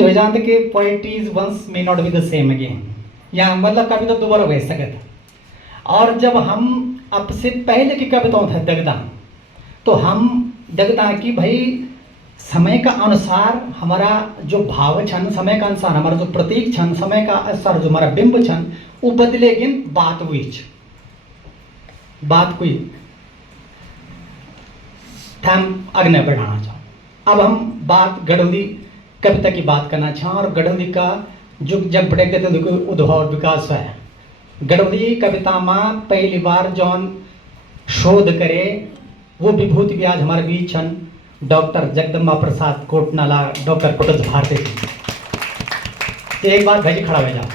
हो जाते कि poetries once may not be the same again, या मतलब कविता दोबारा बह सकता। और जब हम अब से पहले की कविताओं था दगदा, तो हम दगदा कि भाई समय का अनुसार हमारा जो भाव छन, समय का अनुसार हमारा जो प्रतीक छन, समय का अनुसार जो हमारा बिंब छन वो बदलेगिन बात हुई बात कोई हम अग्नि बढ़ाना चाहो। अब हम बात गढ़ौली कविता की बात करना चाहें, और गढ़ौली का जो जब बड़े उद्भव और विकास है। गढ़ौली कविता में पहली बार जौन शोध करे वो विभूति व्याज हमारे बीच छन डॉक्टर जगदम्बा प्रसाद कोटनाला, डॉक्टर कुटज भारती जी। एक बार भेजी खड़ा हो जाओ।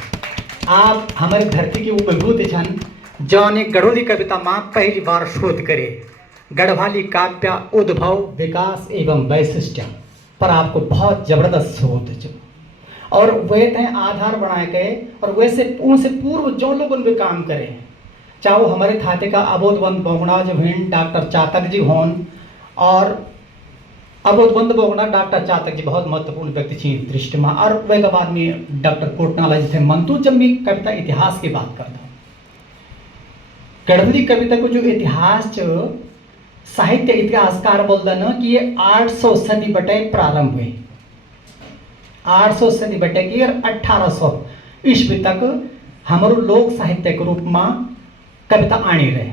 आप हमारी धरती की वो विभूति छन जौन एक गढ़ौली कविता में पहली बार शोध करे गढ़वाली काव्य उद्भव विकास एवं वैशिष्ट्य पर आपको बहुत जबरदस्त शोध जो और वे थे आधार बनाए गए। और वैसे उनसे पूर्व जो लोग उन पे काम करें, चाहे वो हमारे थाते का अबोधबंद बोगड़ा जो हैं डॉक्टर चातक जी होन, और अबोधबंद बोगड़ा डॉक्टर चातक जी बहुत महत्वपूर्ण व्यक्ति थी दृष्टि में। और वे के बाद में डॉक्टर कोटनाला जी थे मंतु। जब मैं कविता इतिहास की बात करता हूँ, गढ़वाली कविता को जो इतिहास साहित्य इतिहासकार बोलते न कि ये 800 सदी बटे प्रारंभ हुई, 800 सदी बटे की 1800 ईस्वी तक हमारे लोक साहित्य के रूप में कविता आनी रहे।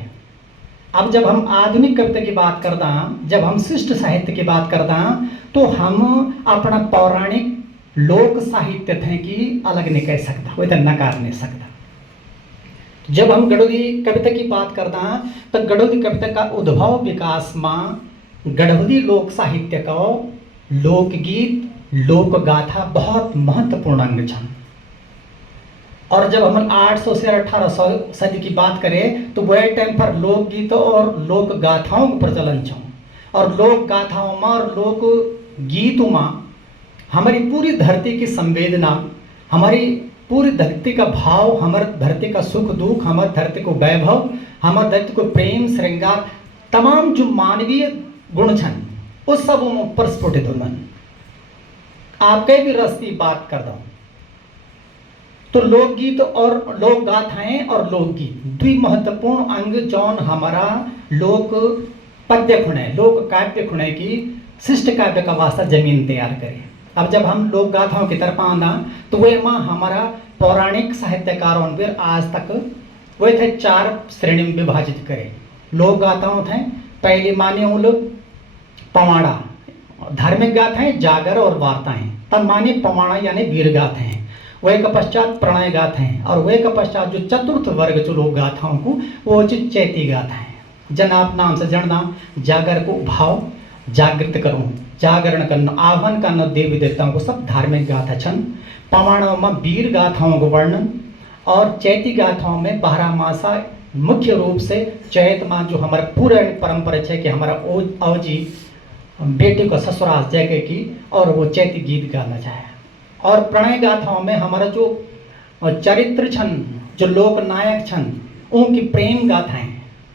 अब जब हम आधुनिक कविता की बात करता, जब हम शिष्ट साहित्य की बात करता, तो हम अपना पौराणिक लोक साहित्य थे कि अलग नहीं कह सकता, वो तो नकार नहीं सकता। जब हम गढ़ौली कविता की बात करता तो गढ़ौली कविता का उद्भव विकास में गढ़ौली लोक साहित्य का लोकगीत लोक गाथा बहुत महत्वपूर्ण अंग छन। और जब हम 800 से 1800 सदी की बात करें तो वह टाइम पर लोकगीत और लोक गाथाओं का प्रचलन छ। और लोक गाथाओं में और लोक गीतों में हमारी पूरी धरती की संवेदना, हमारी पूरी धरती का भाव, हमारे धरती का सुख दुख, हमारे धरती को वैभव, हमारे धरती को प्रेम श्रृंगार, तमाम जो मानवीय गुण छन उस सब में प्रस्फुटित होलन। आपके भी रस की बात कर दो तो लोकगीत और लोक गाथाएं और लोकगीत द्वि महत्वपूर्ण अंग जौन हमारा लोक पद्य खुणे लोक काव्य खुणे की शिष्ट काव्य का वास्ता जमीन तैयार करे। अब जब हम लोक गाथाओं की तरफ आना तो वे माँ हमारा पौराणिक साहित्यकारों ने आज तक वे थे 4 श्रेणी में विभाजित करे। लोक गाथाओं थे पहले माने उन लोग पवाड़ा, धार्मिक गाथाएं, जागर और वार्ताएं, तब माने पवाड़ा यानी वीर गाथाएं, वह के पश्चात प्रणय गाथाएं, और वह के पश्चात जो चतुर्थ वर्ग जो लोक गाथाओं को वो चैती गाथाएं। जन आप नाम से जानना जागर को भाव जागृत करूं, जागरण करना, आह्वान करना देवी देवताओं को, सब धार्मिक गाथा छन। पवाड़ों में वीर गाथाओं को वर्णन, और चैती गाथाओं में 12 मासा मुख्य रूप से चैत माह जो हमारा पूरा परंपरा है कि हमारा औजी बेटे को ससुराल जगह की और वो चैती गीत गाना चाहे। और प्रणय गाथाओं में हमारा जो चरित्र छन, जो लोक नायक छन, उनकी प्रेम गाथाएं,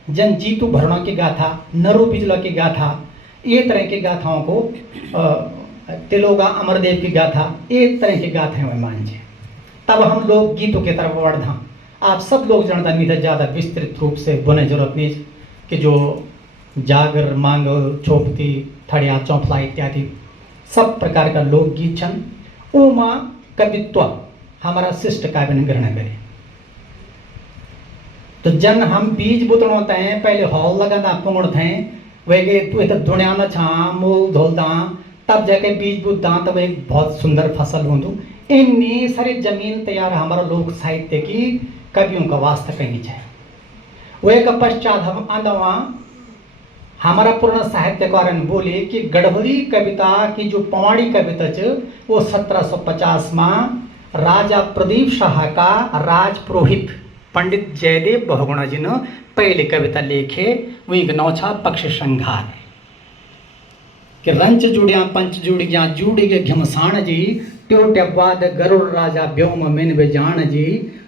जन जीतू भरणा की गाथा, नरू बिजला की गाथा, ये तरह की गाथाओं को तिलोगा अमरदेव की गाथा, एक तरह की गाथाएं हुए मान जे। तब हम लोग गीतों की तरफ बढ़ा। आप सब लोग जानता नहीं था, ज़्यादा विस्तृत रूप से बोने जरूरत नहीं कि जो जागर मांगल चौपती थड़िया चौफला इत्यादि सब प्रकार का लोकगीत छन। उमा कवित्व हमारा शिष्ट काव्य ने ग्रहण करे। तो जन हम बीज बुतण होते हैं पहले हॉल लगाना पुंगड़ थे वे तो दुनिया न छा मूल धोलदा तब जाके बीज बुद्धा तब एक बहुत सुंदर फसल होंदू। इन्नी सारी जमीन तैयार हमारा लोक साहित्य की कवियों का वास्ता कहीं है। वे का पश्चात हम आंदवा हमारा पूर्ण साहित्यकार बोले कि गढ़वाली कविता की जो पवाड़ी कविता वो 1750 में राजा प्रदीप शाह का राजपुरोहित पंडित जयदेव बहुगुणा जी ने पहले कविता लेखे। वही नौ छा पक्ष संघार कि रंच जुड़िया पंच जुड़िया जुड़ी के घमसाण जी ट्यो टेबाद गरुड़ राजा व्योम मिन बेजान जी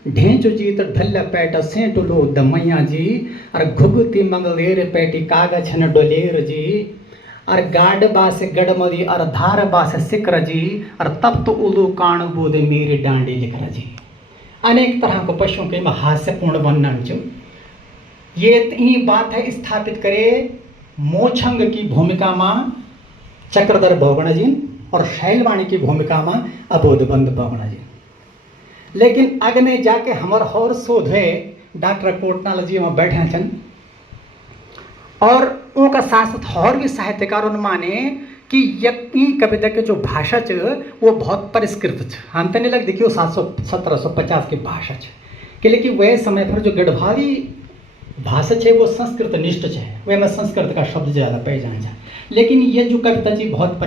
ढेंच जीत ढल पैट सेंट लो दमैया जी और घुगती मंगलेर पैटी कागज न डोलेर जी और गाड बास गडमदी और धार बास सिक्र जी और तब तो उलू काण बूद मेरी डांडी लिखरा जी। अनेक तरह को पशुओं के हास्यपूर्ण वर्णन जो ये ही बात है स्थापित करे मोछंग की भूमिका में चक्रधर भोगणा जी और शैलवाणी की भूमिका में अबोधबंध भोगणा जी। लेकिन अगने जाके हमार और शोध है डॉक्टर कोटनाल जी वहाँ बैठे छन और उनका साथ साथ और भी साहित्यकारों ने माने कि ये कविता के जो भाषा च वो बहुत परिष्कृत छ। हम तो नहीं लग देखियो 1750 की भाषा छ कि लेकिन वह समय पर जो गढ़वाली भाषा है वो संस्कृत निष्ठ है, वह में संस्कृत का शब्द ज़्यादा पहचान है। लेकिन ये जो कविता जी बहुत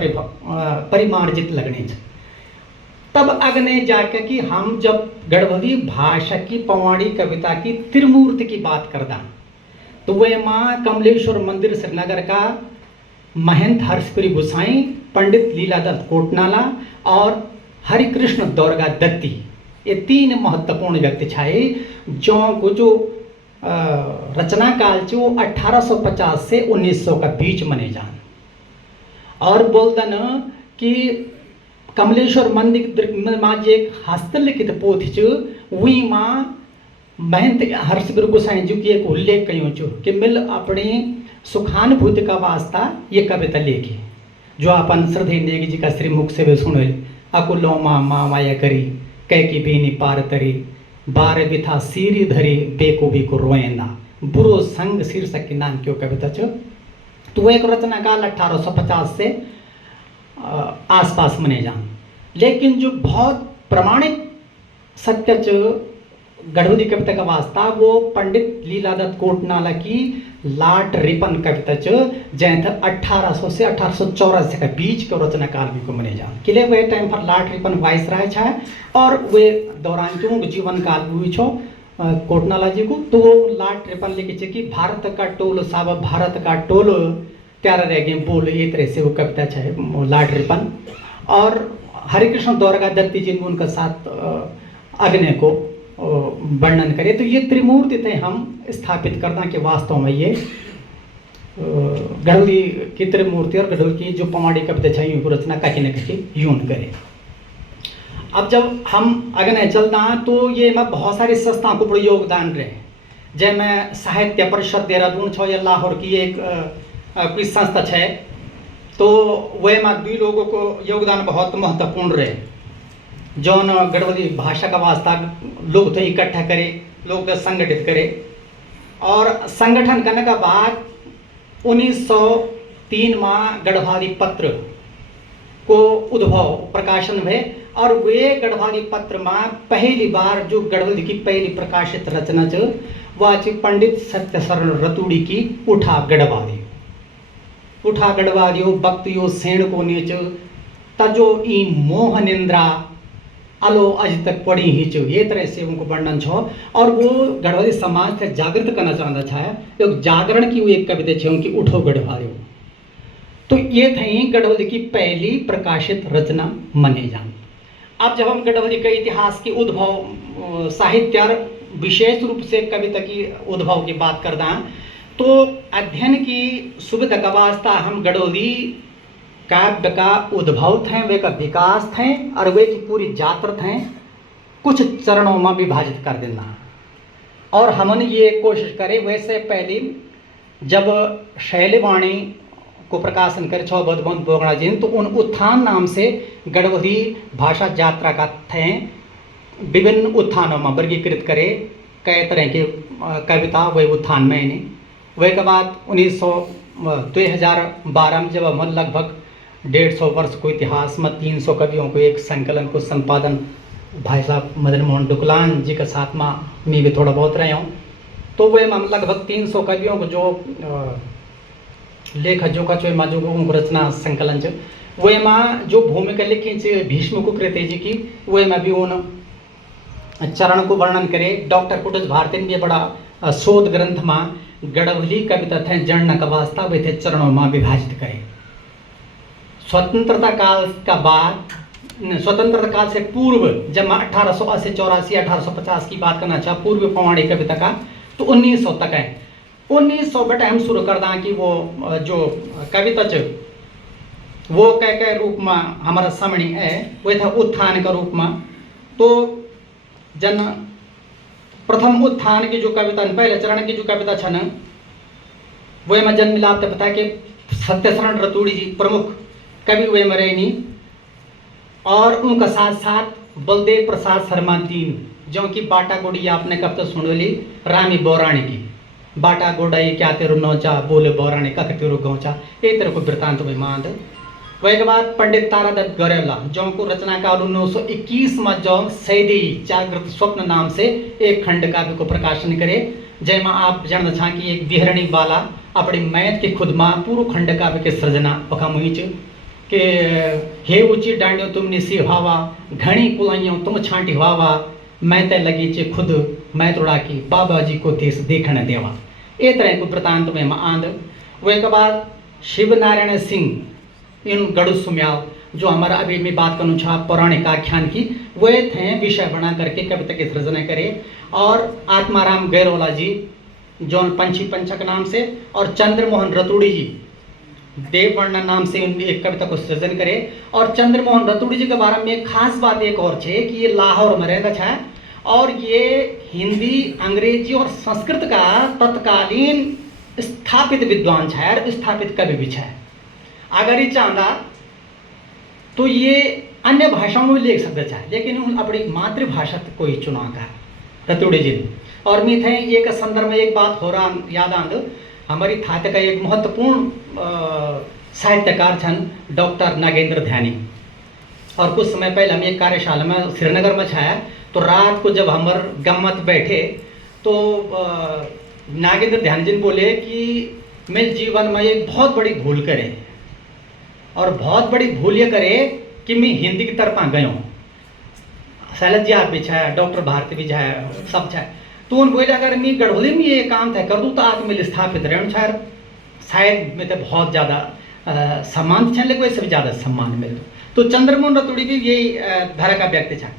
परिमार्जित लगने छ। तब अगने जाके कि हम जब गढ़वाली भाषा की पवाड़ी कविता की त्रिमूर्ति की बात करदा तो वह माँ कमलेश्वर मंदिर श्रीनगर का महंत हर्षपुरी गोसाई, पंडित लीलादत्त कोटनाला और हरिकृष्ण दौरगा दत्ती, ये तीन महत्वपूर्ण व्यक्ति छाए जो को जो रचना काल जो 1850 से 1900 का बीच मने जान। और बोलतन कि कमलेश्वर मंदिर माँ जे एक हस्तलिखित पोथी च वही माँ महंत हर्षपुरी गोसाई जी की एक उल्लेख कयो चो कि मिल अपने सुखानुभूति का वास्ता ये कविता लेखी जो अपन श्रद्धे नेगी जी का श्रीमुख से भी सुनो अकुलो माँ माया करी कै की बेनी पार तरी बार बिथा सीरी धरी बेकूबी को रोएंदा बुरो संग शीर्षक के नाम की कविता च। तो वो एक रचना काल 1850 से आसपास मने जान। लेकिन जो बहुत प्रमाणित सत्य च गढ़वाली कविता का वास्ता वो पंडित लीलादत्त कोटनाला की लाट रिपन कविता च जैन 1800 से 1884 का बीच के रचना काल भी को मने जान। किले वे टाइम पर लाट रिपन वाइस राय छा और वे दौरान जो जीवन काल हुई छो कोटनाला जी को। तो वो लाट रिपन लिखे छे कि भारत का टोल साब भारत का टोल प्यारा रह गए बोल, ये तरह से वो कविता छे लाट रिपन। और हरिकृष्ण दौरगा दत्ती जी ने उनका साथ अग्नि को वर्णन करे। तो ये त्रिमूर्ति थे हम स्थापित करना कि वास्तव में ये गढ़वाली की त्रिमूर्ति और गढ़वाली की जो पवाड़ी कविता चाहिए उनको रचना कहीं न कहीं यून करे। अब जब हम अगने चलता तो ये में बहुत सारी संस्थाओं को बड़े योगदान रहे, जैमें साहित्य परिषद देहरादून छो या लाहौर की एक कोई संस्था है। तो वह में दुई लोगों को योगदान बहुत महत्वपूर्ण रहे जौन गढ़वाली भाषा का वास्ता लोग तो इकट्ठा करे, लोग संगठित करे। और संगठन करने का बाद 1903 में गढ़वाली पत्र को उद्भव प्रकाशन हुए और वे गढ़वाली पत्र में पहली बार जो गढ़वाली की पहली प्रकाशित रचना च वह पंडित सत्यशरण रतूड़ी की उठा गढ़वाली बक्तियो सेण को नीच तजो ई मोह निंद्रा अलो आज तक पढ़ी ही चो, ये तरह से उनको वर्णन छो। और वो गढ़वाली समाज से जागृत करना चाहता था, एक जागरण की वो एक कविता छे उनकी उठो गढ़वाली। तो ये थी गढ़वाली की पहली प्रकाशित रचना मने जान। अब जब हम गढ़वाली के इतिहास की उद्भव साहित्य विशेष रूप से कविता की उद्भव की बात करते हैं तो अध्ययन की सुविधा का वास्ता हम गढ़वाली काव्य का उद्भव थे, वे का विकास थे और वे की पूरी यात्रा थे कुछ चरणों में विभाजित कर देना। और हमने ये कोशिश करे वैसे पहले जब शैलवाणी को प्रकाशन करे छो अबोधबंध भोगणा जी तो उन उत्थान नाम से गढ़वाली भाषा यात्रा का थे विभिन्न उत्थानों में वर्गीकृत करे कई तरह के कविता वे उत्थान में इन्हें। वह के बाद 2012 में जब हम लगभग 150 वर्ष को इतिहास में 300 कवियों को एक संकलन को संपादन भाई साहब मदन मोहन डुकलान जी के साथ में मैं भी थोड़ा बहुत रहे हूँ। तो वह हम लगभग 300 कवियों को जो लेख जो का चो जो रचना संकलन च वह माँ जो भूमिका लिखी च भीष्म को कृते जी की वह में भी उन चरण को वर्णन करे। डॉक्टर कुटज भारती ने भी बड़ा शोध ग्रंथ में गढ़वाली कविता थे जड़ना का वास्ता वे थे चरणों में विभाजित करे। स्वतंत्रता काल का बाद स्वतंत्रता काल से पूर्व जब 1880 84 1850 की बात करना चाह पूर्व पवाड़ी कविता का तो 1900 तक है। 1900 बेटा हम शुरू कर दें कि वो जो कविता च वो कह रूप में हमारा सामने है, वो था उत्थान का रूप में। तो जन प्रथम उत्थान की जो कविता, पहले चरण की जो कविता छन, वो में जन्म मिलाप पता कि सत्यशरण रतूड़ी जी प्रमुख कवि वे में रहनी, और उनका साथ साथ बलदेव प्रसाद शर्मा दीन, जो कि बाटा गोड़ी आपने कब तक सुन ली, रामी बोराणी की बाटा गोडाई क्या तेरु नौचा बोले बोराणी कख तेरु गौचा, ये तरह को वृत्तांत में मांद। वही के बाद पंडित तारादत्त गरेला, जो को रचनाकार 1921 में जो सैदी जागृत स्वप्न नाम से एक खंड काव्य को प्रकाशन करे, जैमा आप जानना छा कि एक बिहरणी वाला अपनी मैथ के खुद माँ पूर्व खंड काव्य के सृजना पखा मुई के हे ऊंची डांडियों तुम निसी हवा, घनी कुलाइयों तुम छांटी हवा, मैं तय लगी चे खुद मैं तोड़ा की बाबा जी को देश देखने देवा, ए तरह को वृतांत में आंद। वही के बाद शिव नारायण सिंह इन गढ़ सुम्याल, जो हमारा अभी मैं बात करूँ छा पौराणिक आख्यान की, वे थे विषय बना करके कविता की सृजना करे। और आत्माराम गैरोला जी जौन पंछी पंचक नाम से, और चंद्रमोहन रतूड़ी जी देववर्णन नाम से एक कविता को सृजन करे। और चंद्रमोहन रतूड़ी जी के बारे में एक खास बात एक और है कि ये लाहौर में रहता था, और ये हिंदी, अंग्रेजी और संस्कृत का तत्कालीन स्थापित विद्वान है और स्थापित कवि भी है। अगर ये चाहता तो ये अन्य भाषाओं में लिख सकता है, लेकिन उन अपनी मातृभाषा को ही चुना था रतूड़ी जी ने। और मैं थे एक संदर्भ में एक बात हो रहा याद आंद, हमारी थाते का एक महत्वपूर्ण साहित्यकार छन डॉक्टर नागेंद्र ध्यानी। और कुछ समय पहले हम एक कार्यशाला में श्रीनगर में छाया, तो रात को जब हम गम्मत बैठे तो नागेंद्र ध्यान जी बोले कि मैं जीवन में एक बहुत बड़ी भूल करे, और बहुत बड़ी भूल ये करे कि मैं हिंदी की तरफ गया हूँ। शैलज जी आप भी छाया, डॉक्टर भारती भी छाया, सब छाया। तो उन बोले अगर मैं गढ़ोली में ये काम था कर दूँ तो आप मिल स्थापित रहना छाया, शायद मैं तो बहुत ज़्यादा सम्मान छा, लेकिन वैसे भी ज़्यादा सम्मान मिलता। तो चंद्रमोहन रतूड़ी भी यही धारा का व्यक्ति था।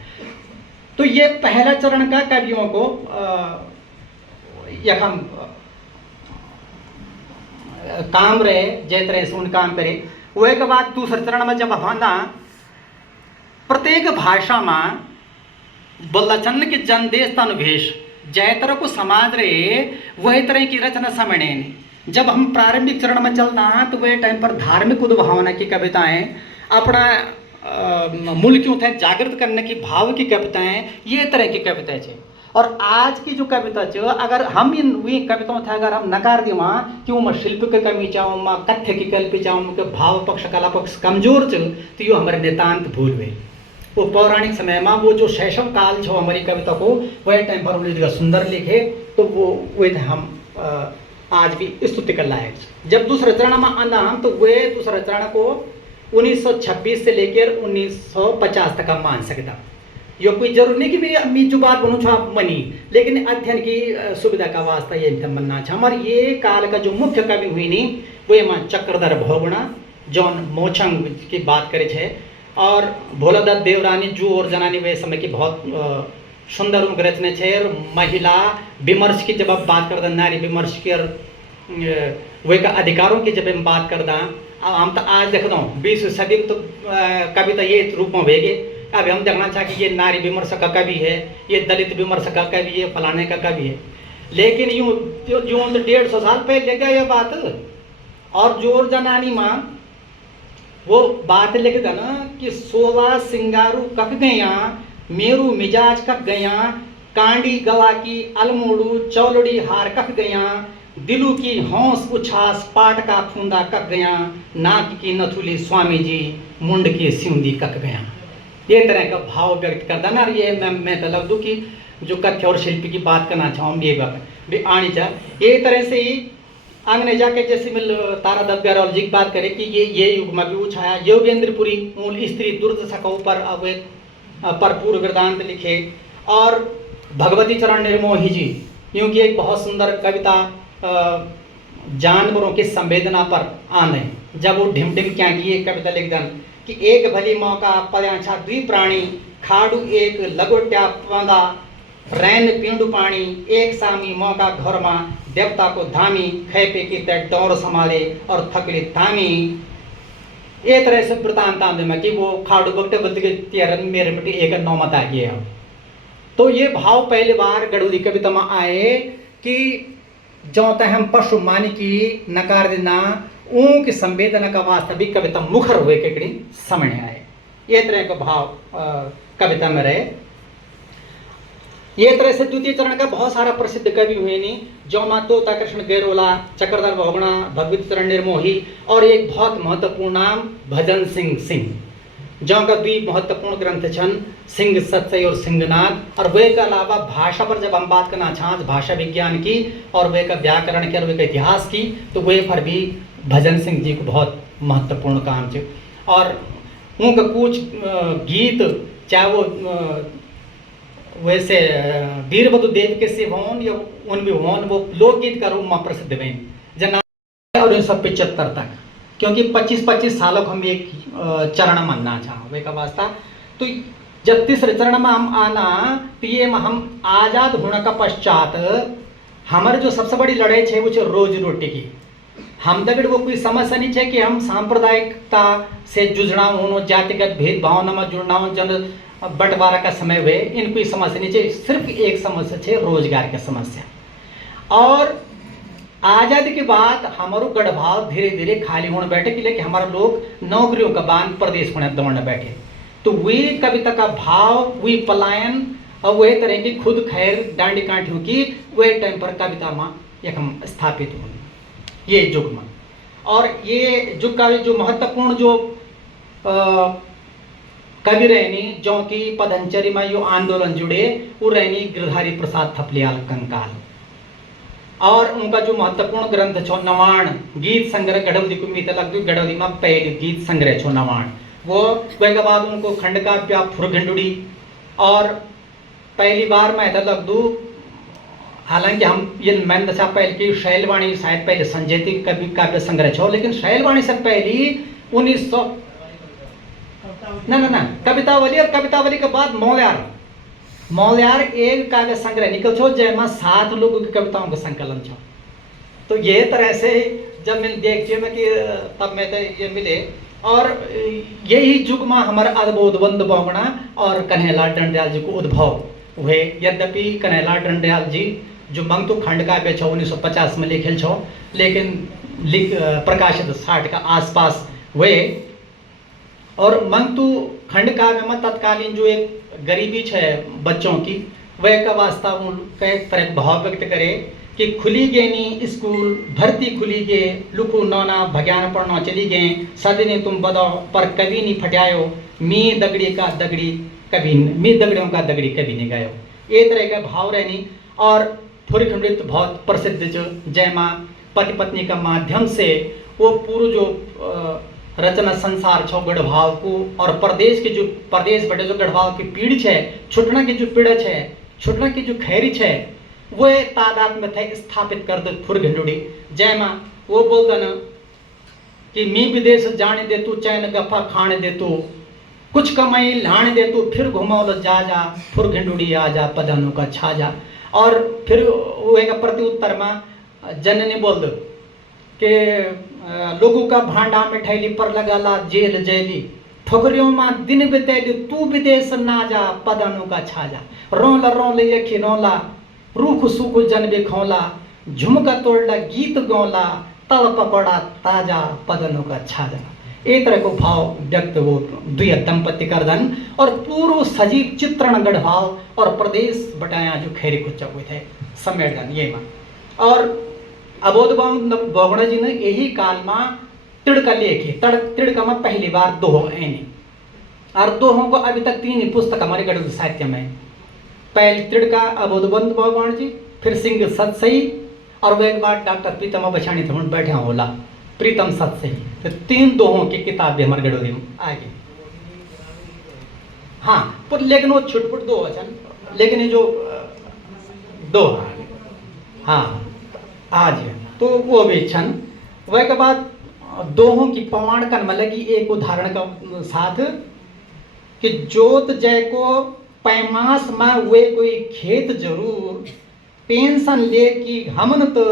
तो ये पहला चरण का कवियों को यखम काम रहे जय तरह से उन काम करे। वह के बाद दूसरे चरण में जब भांदा प्रत्येक भाषा में बोलचन के जनदेश तनुभेश जय तरह को समाज रहे, वही तरह की रचना समझने। जब हम प्रारंभिक चरण में चलता हैं तो वह टाइम पर धार्मिक उद्भावना की कविताएं, अपना मूल क्यों थे जागृत करने की भाव की कविताएं, ये तरह की कविताएं छे। और आज की जो कविता छे, अगर हम इन वी कविताओं थे अगर हम नकार दी वहाँ कि वो शिल्प के कमी चाहूँ, माँ कथ्य की कल्पी चाहूँ, के भाव पक्ष कला पक्ष कमजोर छे, तो यो हमारे नितांत भूल हुए। वो पौराणिक समय में वो जो शैशव काल छो हमारी कविता को, वह टाइम पर उन्होंने सुंदर लिखे, तो वो हम आज भी स्तुति कर लायक। जब दूसरे चरण में आना हम, तो वे दूसरे चरण को 1926 से लेकर 1950 तक हम मान सकता। यो कोई जरूर नहीं कि भी अम्मी जो बात बनू छो आप मनी, लेकिन अध्ययन की सुविधा का वास्ता ये बनना छा। हमारे ये काल का जो मुख्य कवि हुई नहीं, वो माँ चक्रधर भोगुणा जॉन मोचंग की बात करे छे, और भोलादत्त देवरानी जू और जनानी वे समय की बहुत सुंदर उनके रचने छे। और महिला विमर्श की जब आप बात करते, नारी विमर्श की और वे का अधिकारों की जब हम बात करता, हम तो आज देखता हूँ 20वीं सदी में तो कविता ये रूप में भेगे। अब हम देखना चाह कि ये नारी विमर्श का कवि है, ये दलित विमर्श का कवि है, फलाने का कवि है, लेकिन यूँ तो 150 साल पहले ले गया ये बात। और जोर जनानी माँ वो बात लिख दा ना कि 16 सिंगारू कक गया, मेरू मिजाज कक गया, कांडी गवा की अलमोड़ू चौलड़ी हार कक गया, दिलू की हौस उछास पाट का फूंदा कक गया, नाक की नथुली स्वामी जी मुंड की सिंदी कक गया। ये तरह का भाव व्यक्त करता ना। ये मैं तो लग दूँ कि जो कथ्य और शिल्पी की बात करना चाहूँ ये बात भी आनी चाह। ये तरह से ही आंगने जाके जैसे मिल तारादत्त गैरोल जी की बात करें कि ये युग में भी उछाया। योगेंद्रपुरी मूल स्त्री दुर्दशा के ऊपर अब पर पूर्व वृतांत लिखे। और भगवती चरण निर्मोही जी यूँ की एक बहुत सुंदर कविता जानवरों की संवेदना पर आने, जब वो ढिम ढिम क्या की एक कविता लिख दन कि एक भली मौका पद्यांछा द्वि प्राणी, खाड़ू एक लगोट्या पौधा, रैन पिंडू पानी, एक सामी मौका घर में देवता को धामी, खेपे की तय डौर संभाले और थकली धामी। ए तरह से वृतांता में कि वो खाड़ू बगटे बोलते कि तेरन मेरे मिट्टी एक नौमत आ गया। तो ये भाव पहली बार गढ़वाली कविता में आए कि जो तक हम पशु मान की नकार देना ऊँ की संवेदना का वास्तविक कविता मुखर हुए के सामने आए। ये तरह का भाव कविता में रहे। ये तरह से द्वितीय चरण का बहुत सारा प्रसिद्ध कवि हुए नहीं, जो तोता कृष्ण गैरोला, चक्रधर बहुगुणा, भगवती चरण निर्मोही और एक बहुत महत्वपूर्ण नाम भजन सिंह सिंह, जो का भी महत्वपूर्ण ग्रंथ छन सिंह सत्सई और सिंहनाद। और वे के अलावा भाषा पर जब हम बात करना चाहें भाषा विज्ञान की और वे का व्याकरण की और वे का इतिहास की, तो वे पर भी भजन सिंह जी को बहुत महत्वपूर्ण काम थे। और उनका कुछ गीत चाहे वो वैसे वीरभद्र देव के से होन या उन भी होन, वो लोकगीत का रूप में प्रसिद्ध हुए जना और 1975 तक, क्योंकि 25-25 सालों को हम एक चरण मानना चाहें वे का वास्ता। तो जब तीसरे चरण में हम आना तो ये हम आज़ाद होने का पश्चात हमारे जो सबसे बड़ी लड़ाई है वो रोजी रोटी की। हम दगड़ वो कोई समस्या नहीं है कि हम सांप्रदायिकता से जुझना हो, जातिगत भेदभाव में जुड़ना हो, जन बंटवारा का समय हुए, इन कोई समस्या नहीं चाहिए। सिर्फ एक समस्या है रोजगार की समस्या। और आज़ादी के बाद हमारो गढ़भाव धीरे धीरे खाली होने बैठे कि लेकिन हमारे लोग नौकरियों का बांध प्रदेश होने दौड़ने बैठे। तो वे कविता का भाव, वे पलायन और वह तरह की खुद खैर डांडी कांठियों की वह टाइम पर कविता में एक हम स्थापित हो ये युग में। और ये युग का जो महत्वपूर्ण जो कवि रहनी जो कि पदंचरी में यो आंदोलन जुड़े वो रहनी गिरधारी प्रसाद थपलियाल कंकाल। और उनका जो महत्वपूर्ण ग्रंथ छो नवाण गीत संग्रह गढ़वली को मीत लगती गढ़वली में पहले गीत संग्रह छो नवाण। वो वह के बाद उनको खंड काव्य फुरगंडुड़ी और पहली बार मैं था लग दू, हालांकि हम ये मैंने दशा पहले की शैलवाणी शायद पहले संजयती कवि काव्य संग्रह छो, लेकिन शैलवाणी से पहली 1900 ना कवितावली और कवितावली के बाद मौल्यार एक काव्य संग्रह निकल छो जैमा 7 लोगों की कविताओं का संकलन छो। तो ये तरह से जब मिल देखिए मैं कि तब मैं तो ये मिले। और यही युग में हमारा अद्भुतबंद बहुगुणा और कन्हैयालाल दंडयाल जी को उद्भव हुए। यद्यपि कन्हैयालाल दंडयाल जी जो मंगतू खंड काव्य छो 1950 में लिखल छो, लेकिन प्रकाशित 60 का आसपास हुए। और मंगतू खंड काव्य में तत्कालीन जो एक गरीबी है बच्चों की वह का वास्ता उनका एक तरह भाव व्यक्त करे कि खुली गए नी स्कूल भर्ती खुली गए लुकू नौना भज्ञान पढ़ना चली गए सदने तुम बताओ पर कभी नहीं फटायो मी दगड़ी का दगड़ी कभी मी दगड़ियों का दगड़ी कभी नहीं गयो। ये तरह का भाव रहनी। और फुरिक नृत्य बहुत प्रसिद्ध जो जयमा पति पत्नी का माध्यम से वो पूर्व जो रचना संसार छो गढ़भाव को और प्रदेश के जो प्रदेश बटे जो गढ़भाव की पीड़ है छुटना की जो पीड़ है छुटना की जो खैरी है वो तादाद में थे स्थापित कर दे फुरगंडुड़ी जयमा वो बोलता न कि मी विदेश जाने दे तू चैन गफा खाने दे तू कुछ कमाई लाने दे तू फिर घुमौल जा फुरगंडुड़ी आ जा पदानों का छा जा। और फिर वो एक प्रति उत्तर में जननी बोल दो कि लोगों का भांडा में ठैली पर लगाला जेल जैली ठोकरियों में दिन बितेली तू विदेश ना जा पदानों का छा जा रोल ये खिनौला रूख सूख जन बिखौला झुमका तोड़ला गीत गौला तल पकौड़ा ताजा पदनों का छाजा। एक तरह को भाव व्यक्त वो द्वि दंपति कर धन और पूर्व सजीव चित्रण गढ़भाव और प्रदेश बटाया जो खैरी कुछ हुए थे सम्मेलन ये में। और अबोध बहुगुणा जी ने यही काल में तिड़का लिखे तिड़का में पहली बार दोहो ऐनी और दोहों को अभी तक 3 पुस्तक हमारे गढ़ साहित्य में पहले तिड़का अबोधबंद बहुगुण जी फिर सिंह सतसई और वह एक बार डॉक्टर प्रीतम बछानी थे बैठे होला प्रीतम सतसई। तो 3 दोहों की किताबें हमारे गढ़ोली में आ गई। हाँ पर लेकिन वो छुटपुट दो वचन लेकिन ये जो दो हाँ आज तो वो भी छन वह के बाद दोहों की पवाण कन लगी एक उदाहरण का साथ कि जोत जय को पैमास में हुए कोई खेत जरूर पेंशन ले की हमन तो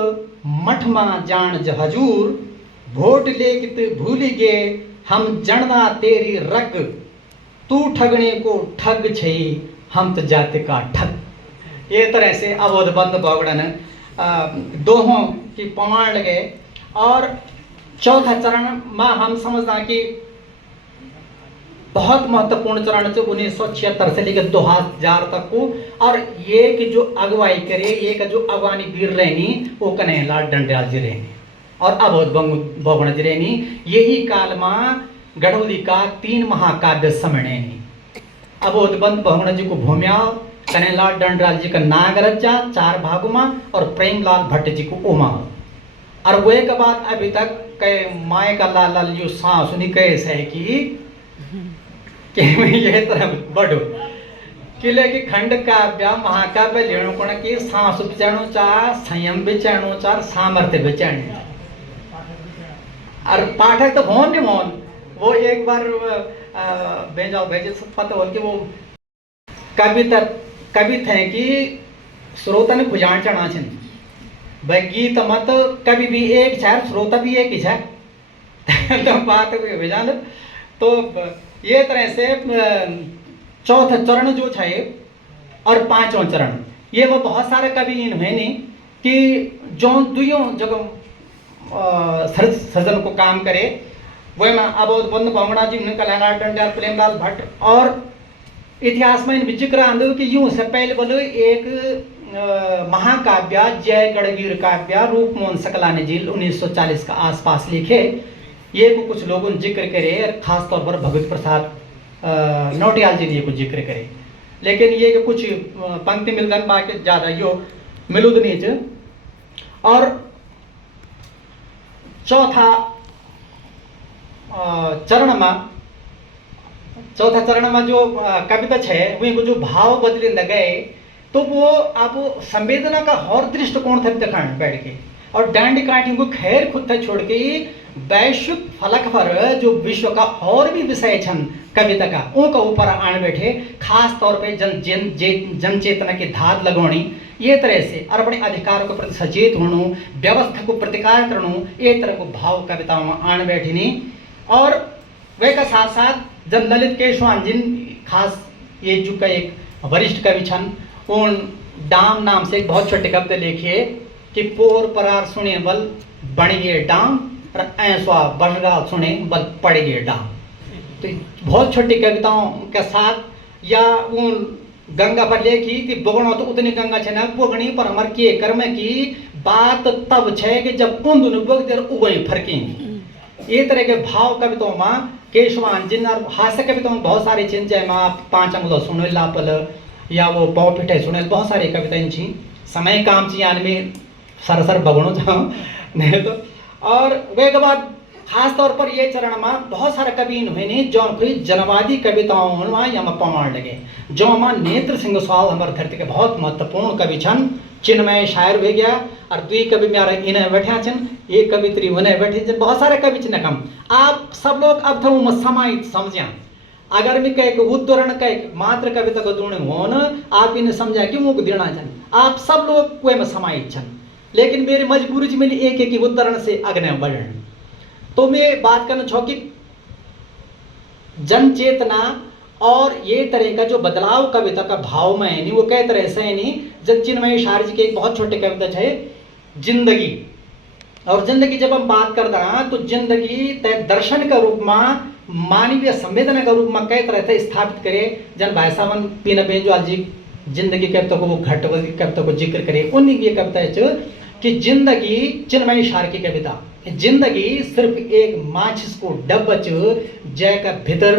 मठ में जान हजूर वोट ले कि भूल गे हम जणना तेरी रग, तू ठगने को ठग छई, हम तो जाति का ठग। ये तरह से अवोधबंद भोगड़न दोहों की प्रमाण लगे। और चौथा चरण में हम समझना कि बहुत महत्वपूर्ण चरण से 1976 से लेकर 2000 तक को। और ये कि जो अगुवाई करे, ये का जो अगवानी वीर रहनी वो कन्हैयालाल डंडयाल जी रहनी और अवोधबंद भोगण जी रहनी। यही काल में गढ़ौली का 3 महाकाव्य समणेनी। अवोधबंद भोगण जी को भूमिया, कन्हैयालाल डंडयाल जी का नागरज्जा 4 भागों में और प्रेमलाल भट्ट जी को उमा। और वो के बाद अभी तक कई माए का लाल यो सांस सुनी कैसे है कि मैं यह तरह बढ़ो किले की खंड काव्य महाकाव्य लेणु कोण की सांस बिचाणु चार, संयम बिचाणु चार, सामर्थ्य बिचाणु। और पाठक तो भौन नहीं भौन, वो एक बार भेजे पता हो कि वो कवि थे कि श्रोता ने खुजान चढ़ा छन भाई गीत मत कभी भी एक चार श्रोता भी एक ही है तो बात भेजान। तो ये तरह से चौथा चरण जो है और 5वां चरण ये वो बहुत सारे कवि इन है नहीं कि जो दुयों जगह सृजन को काम करे। वही में अवोधबंद भोगणा जी, कन्हैयालाल डंडयाल, प्रेमलाल भट्ट। और इतिहास में इन जिक्र आंदो कि यूं से पहले बोलो एक महाकाव्य जय गढ़वीर काव्य रूपमोहन सकलानी जी 1940 का आसपास लिखे। ये को कुछ लोगों ने जिक्र करे और खास तौर पर भगवत प्रसाद नौटियाल जी ने को जिक्र करे। लेकिन ये कि कुछ पंक्ति मिलदन बाकी ज़्यादा यो मिलुद नहीं। और चौथा चरण में जो कविता है वही को जो भाव बदले गए तो वो अब संवेदना का और दृष्टिकोण था दिखाने बैठ के। और डांडी काटी को खैर खुद था छोड़ के वैश्विक फलक पर जो विश्व का और भी विषय छन कविता का उनका ऊपर आने बैठे, खास तौर पे जन चेतना की धार लगवानी। ये तरह से और अपने अधिकारों के प्रति सचेत होना, व्यवस्था को प्रतिकार करना, ये तरह को भाव कविताओं में आने बैठनी। और वे का साथ साथ जब ललित केशवान जिन खास ये जो का एक वरिष्ठ कवि छन उन डाम नाम से एक बहुत छोटे कविता लिखिए कि पोर परार सुने बल बन गए डाम और ऐसवा बरगा सुने बल पड़ गए डाम। तो बहुत छोटी कविताओं के साथ या उन गंगा पर लेखी कि बोगणो तो उतनी गंगा छे ना बोगणी पर हमार के कर्म की बात तब छे कि जब उन दोनों बोग देर उगई फरकी। ये तरह के भाव कविताओं में केशवान जिन और हास्य कविताओं में बहुत सारे चिन्ह जय माँ 5 अंगुल सुने लापल या वो पौ पिठे सुने बहुत सारी कविताएं छी। समय काम ची यान में सरसर बगणो जाओ नहीं तो। और वे के बाद खास तौर पर ये चरण में बहुत सारे कवि हुए जो कोई जनवादी कविताओं में यहाँ प्रमाण लगे। जो हमारे नेत्र सिंह स्वाल हमारे धरती के बहुत महत्वपूर्ण कवि छन। चिन्मय शायर हो गया और 2 कवि मेरा इन्हें बैठा छन, एक कवित्री उन्हें बैठे छन, बहुत सारे कवि छन कम। आप सब लोग अब तो समाहित समझिया अगर मैं कह उद्धरण कह मात्र कविता को दूण हो न आप इन्हें समझा कि वो देना छन। आप सब लोग कोई में समाहित छन, लेकिन मेरी मजबूरी जी मिली एक उद्धरण से अग्नि बढ़न। तो मैं बात करना चाहूँ कि जन चेतना और ये तरह का जो बदलाव कविता का भाव में है नहीं वो कई तरह से है नहीं। जब चिन्मय शायर जी की एक बहुत छोटे कविता है जिंदगी। और जिंदगी जब हम बात करते हैं तो जिंदगी तय दर्शन का रूप में मानवीय संवेदना का रूप में कई तरह से स्थापित करे। जन भाई साहब पीना बेंजवाल जी जिंदगी कविता को वो घट कविता को जिक्र करे उन्हीं की कविता है कि जिंदगी चिन्मय शायर की कविता जिंदगी सिर्फ एक माचिस को डब्बच जय का भीतर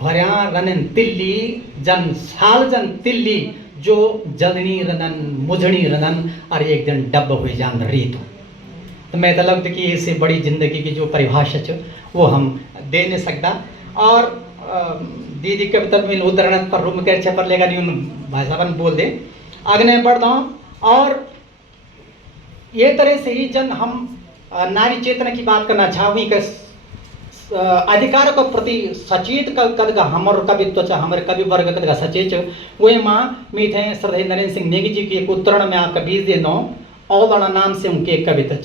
भरया रनन तिल्ली जन साल जन तिल्ली जो जलनी रनन मुझनी रनन और एक दिन डब्ब हुई जान रीत। तो मैं तो लगता कि इससे बड़ी जिंदगी की जो परिभाषा वो हम दे नहीं सकता। और दीदी कविता में उदाहरण पर रूम कर छे पर लेगा नहीं भाई साहब बोल दे आगे बढ़ता हूँ। और ये तरह से ही जन हम नारी चेतना की बात करना चाहूँ कि अधिकार के प्रति सचेत कद का हमारे कवित्व चा हमारे कवि वर्ग कद का सचेत वही माँ मीठे श्रद्धेय नरेंद्र सिंह नेगी जी की एक उत्तरण में आपका बीज दे दो औदना नाम से उनके एक कविता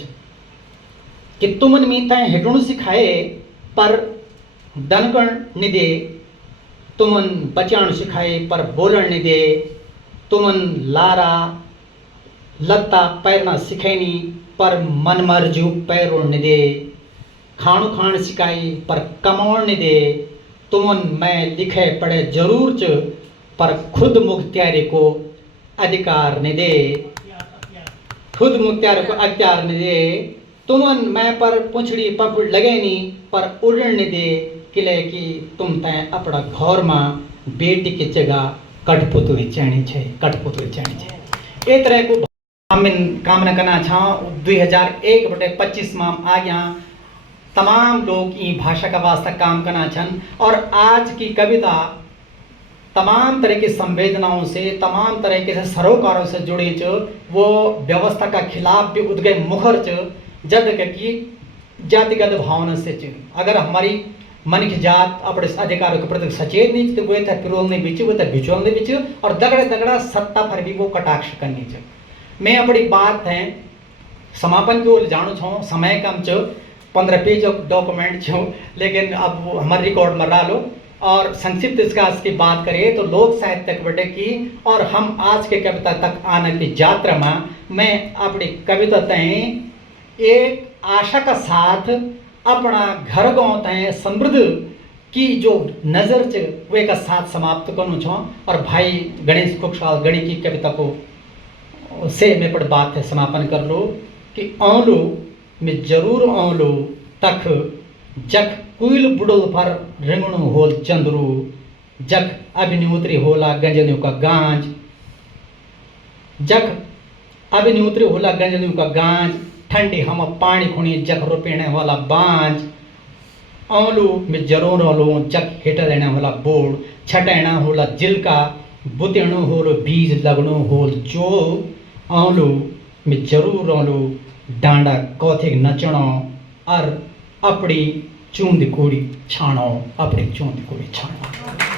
कि तुमन मीठे हेडुण सिखाए पर दनकण नहीं दे, तुमन बचाण सिखाए पर बोलण नहीं दे, तुमन लारा लत्ता पैरना सिखैनी पर मन मर्जू पैरों नहीं दे, खाणु खाण सिखाई पर कमाउण नहीं दे, तुमन मैं लिखे पढ़े जरूर च पर खुद मुख्तियारी को अधिकार नहीं दे, खुद मुख्तियार को अख्तियार नहीं दे, तुमन मैं पर पुछड़ी पकड़ लगे नहीं पर उड़न नहीं दे, किले कि तुम तय अपना घर में बेटी की जगह कठपुतली चैनी छे, कठपुतली चैनी छे। ए तरह को कामना करना छा 2001/25 में आ गया तमाम लोग ई भाषा का वास्ता काम करना छन। और आज की कविता तमाम तरह की संवेदनाओं से, तमाम तरीके से सरोकारों से जुड़ी च, वो व्यवस्था का खिलाफ भी उद्गय मुखर च, जब कि जातिगत भावना से च। अगर हमारी मन की जात अपने अधिकारों के प्रति सचेत नहीं तो वो था पिरोलने बीच, वो था बिचोलने बीच और दगड़े दगड़ा सत्ता पर भी वो कटाक्ष करनी च। मैं अपनी बात है समापन की ओर जानू छूँ, समय कम च, 15 पेज डॉक्यूमेंट छो, लेकिन अब वो हमारे रिकॉर्ड में डालो और संक्षिप्त इसकी बात करें तो लोक साहित्य बटे की और हम आज के कविता तक आने की यात्रा में मैं अपनी कविता तय एक आशा का साथ अपना घर गाँव तय समृद्ध की जो नज़र च वे का साथ समाप्त करूँ छो। और भाई गणेश खुशहाल गणी की कविता को से मैं पर बात है समापन कर लो कि औलो में जरूर औलो तक जख कुल बुड़ल पर रिंगणु होल चंद्रू, जख अभिन्यूत्री होला गंजलियों का गांज, जख अभिन्यूत्री होला गंजलियों का गांज, ठंडी हम पानी खुणी जख रुपेणे वाला बांज, औलू में जरूर औलो जख हेटा लेने वाला बोड़, छटेना होला जिलका, बुतेणु होल बीज लगणु होल जो, औलू में जरूर औलू डांडा कौथिक नचणो और अपनी चूंद कुड़ी छाणो, अपनी चूंद कुड़ी छाणो।